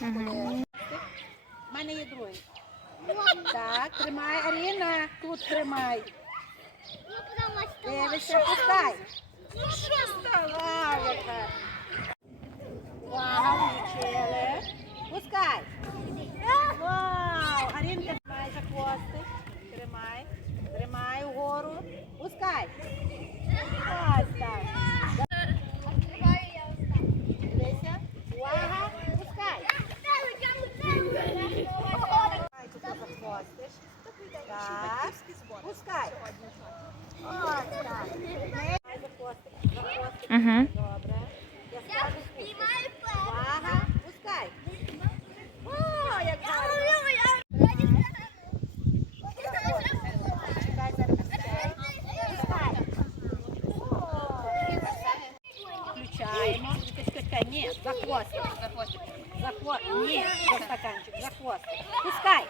У мене є другий. Так, тримай, Аріна, тут тримай. Дивишся, пускай. за хвостик. Так. Пускай. Ось так. Тримай за хвостик. За хвостик. Угу. Добре. Я скажу спуск. Увага, пускай. О, як гарно. Чекай, зараз пускай. Пускай. О, Включаємо. Чекай, чекай, чекай. Ні, за хвостик. За хвостик. За хвостик. Ні, за стаканчик, за хвостик. Пускай.